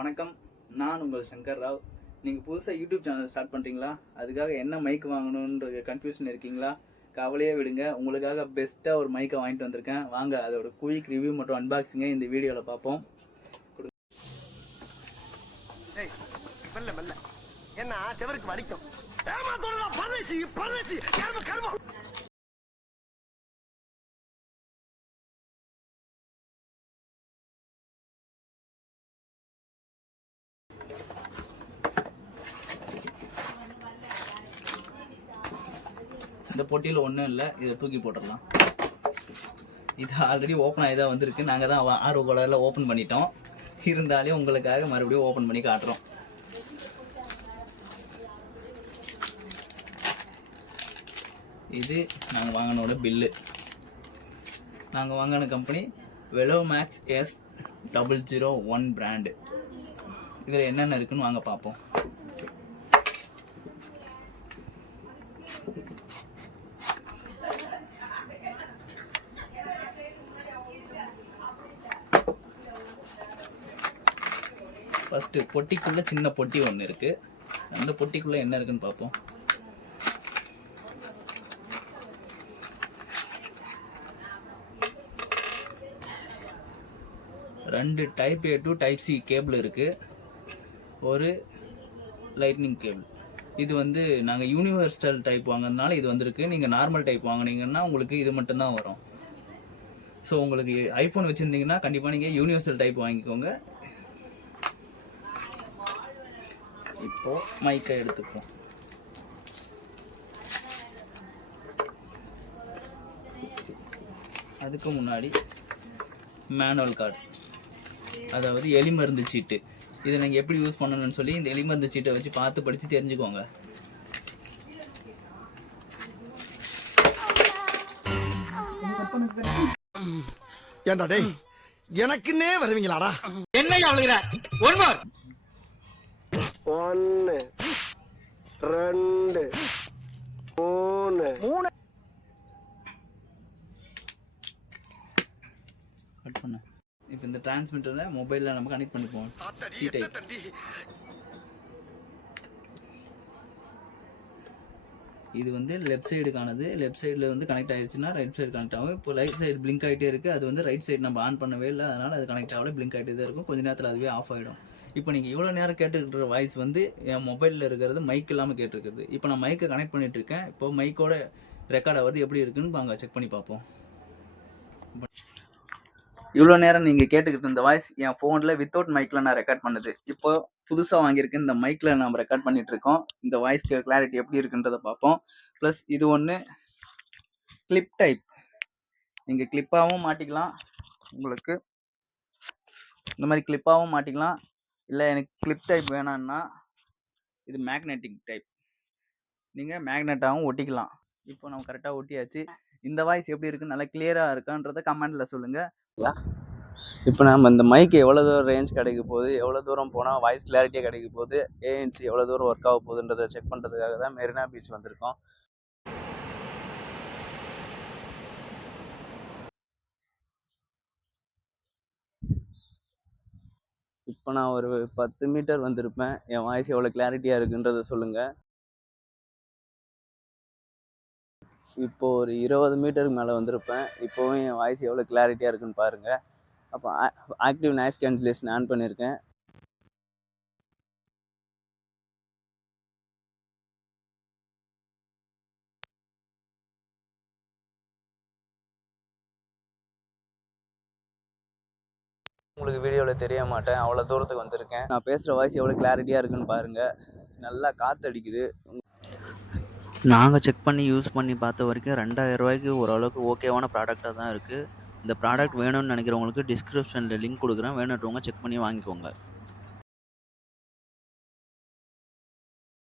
வணக்கம், நான் உங்கள் சங்கர் ராவ். நீங்கள் புதுசாக யூடியூப் சேனல் ஸ்டார்ட் பண்ணுறீங்களா? அதுக்காக என்ன மைக் வாங்கணுன்ற கன்ஃபியூஷன் இருக்கீங்களா? கவலையே விடுங்க, உங்களுக்காக பெஸ்ட்டாக ஒரு மைக்கை வாங்கிட்டு வந்திருக்கேன். வாங்க அதோட குயிக் ரிவ்யூ மற்றும் அன்பாக்சிங்கை இந்த வீடியோவில் பார்ப்போம். என்ன செவருக்கு வலிக்கும். இந்த பொட்டியில் ஒன்றும் இல்லை, இதை தூக்கி போட்டுடலாம். இது ஆல்ரெடி ஓப்பன் ஆகி தான் வந்திருக்கு. நாங்கள் தான் ஆர்வ கோளாறில் ஓப்பன் பண்ணிட்டோம். இருந்தாலே உங்களுக்காக மறுபடியும் ஓப்பன் பண்ணி காட்டுறோம். இது நாங்கள் வாங்கினோட பில்லு. நாங்கள் வாங்கின கம்பெனி வெலோமேக்ஸ் S001 பிராண்டு. இதில் என்னென்ன இருக்குன்னு வாங்க பார்ப்போம். ஃபஸ்ட்டு பொட்டிக்குள்ளே சின்ன பொட்டி ஒன்று இருக்குது. அந்த பொட்டிக்குள்ளே என்ன இருக்குன்னு பார்ப்போம். ரெண்டு type A to type C cable இருக்குது. ஒரு லைட்னிங் கேபிள். இது வந்து நாங்கள் யூனிவர்சல் டைப் வாங்கினதுனால இது வந்திருக்கு. நீங்கள் நார்மல் டைப் வாங்கினீங்கன்னா உங்களுக்கு இது மட்டும்தான் வரும். ஸோ உங்களுக்கு ஐஃபோன் வச்சுருந்தீங்கன்னா கண்டிப்பாக நீங்கள் யூனிவர்சல் டைப் வாங்கிக்கோங்க. இப்போ மைக்கை எடுத்துப்போம். அதுக்கு முன்னாடி மேனுவல் கார்டு, அதாவது எலிமருந்து சீட்டு. இதை நீங்கள் எப்படி யூஸ் பண்ணணும்னு சொல்லி இந்த எலிமருந்து சீட்டை வச்சு பார்த்து படித்து தெரிஞ்சுக்கோங்க. ஏண்டா டேய், எனக்குன்னே வருவீங்களாடா? என்ன அவளுகிற? ஒன்னு 2 3 கட் பண்ண. இப்போ இந்த டிரான்ஸ்மிட்டரை மொபைலில் நம்ம கனெக்ட் பண்ணிப்போம். C type. இது வந்து லெஃப்ட் சைடுக்கானது. லெஃப்ட் சைடில் வந்து கனெக்ட் ஆயிடுச்சுன்னா ரைட் சைடு கனெக்ட் ஆகும். இப்போ ரைட் சைடு பிளிங்க் ஆகிட்டே இருக்குது. அது வந்து ரைட் சைடு நம்ம ஆன் பண்ணவே இல்லை, அதனால் அது கனெக்ட் ஆகல, பிளிங்க் ஆகிட்டே தான் இருக்கும். கொஞ்ச நேரத்தில் அதுவே ஆஃப் ஆகிடும். இப்போ நீங்கள் இவ்வளோ நேரம் கேட்டுக்கிற வாய்ஸ் வந்து என் மொபைலில் இருக்கிறது மைக் இல்லாமல் கேட்டுருக்குது. இப்போ நான் மைக்கை கனெக்ட் பண்ணிட்டு இருக்கேன். இப்போ மைக்கோட ரெக்கார்ட் ஆகிறது எப்படி இருக்குன்னு வாங்க செக் பண்ணி பார்ப்போம். இவ்வளோ நேரம் நீங்கள் கேட்டுக்கிட்டு இருந்த வாய்ஸ் என் ஃபோனில் வித்தவுட் மைக்கில் நான் ரெக்கார்ட் பண்ணுது. இப்போ புதுசாக வாங்கியிருக்கேன் இந்த மைக்கில் நம்ம ரெக்கார்ட் பண்ணிட்டு இருக்கோம். இந்த வாய்ஸ் கிளாரிட்டி எப்படி இருக்குன்றதை பார்ப்போம். ப்ளஸ் இது ஒன்று கிளிப் டைப். நீங்கள் கிளிப்பாகவும் மாட்டிக்கலாம். உங்களுக்கு இந்த மாதிரி கிளிப்பாகவும் மாட்டிக்கலாம். இல்லை எனக்கு கிளிப் டைப் வேணான்னா இது மேக்னெட்டிக் டைப். நீங்கள் மேக்னெட்டாகவும் ஒட்டிக்கலாம். இப்போ நம்ம கரெக்டாக ஒட்டியாச்சு. இந்த வாய்ஸ் எப்படி இருக்குன்னு நல்லா கிளியராக இருக்கான்றதை கமெண்டில் சொல்லுங்கள். இப்போ நம்ம இந்த மைக் எவ்வளோ தூரம் ரேஞ்ச் கிடைக்க போகுது, எவ்வளோ தூரம் போனால் வாய்ஸ் கிளாரிட்டியாக கிடைக்க போகுது, ANC எவ்வளோ தூரம் ஒர்க் ஆக போகுதுன்றதை செக் பண்ணுறதுக்காக தான் மெரினா பீச் வந்திருக்கோம். இப்போ நான் ஒரு 10 மீட்டர் வந்திருப்பேன். என் வாய்ஸ் எவ்வளோ கிளாரிட்டியாக இருக்குன்றதை சொல்லுங்கள். இப்போது ஒரு 20 மீட்டருக்கு மேலே வந்திருப்பேன். இப்போவும் என் வாய்ஸ் எவ்வளோ கிளாரிட்டியாக இருக்குன்னு பாருங்கள். அப்போ ஆக்டிவ் நாய்ஸ் கேன்சலேஷன் ஆன் பண்ணியிருக்கேன். உங்களுக்கு வீடியோவில் தெரிய மாட்டேன், அவ்வளோ தூரத்துக்கு வந்திருக்கேன். நான் பேசுகிற வாய்ஸ் எவ்வளோ கிளாரிட்டியாக இருக்குன்னு பாருங்கள். நல்லா காற்றடிக்குது. நாங்கள் செக் பண்ணி யூஸ் பண்ணி பார்த்த வரைக்கும் 2000 ரூபாய்க்கு ஓரளவுக்கு ஓகேவான ப்ராடக்டாக தான் இருக்குது. இந்த ப்ராடக்ட் வேணும்னு நினைக்கிறவங்களுக்கு டிஸ்கிரிப்ஷனில் லிங்க் கொடுக்குறேன். வேணுன்றவங்க செக் பண்ணி வாங்கிக்கோங்க.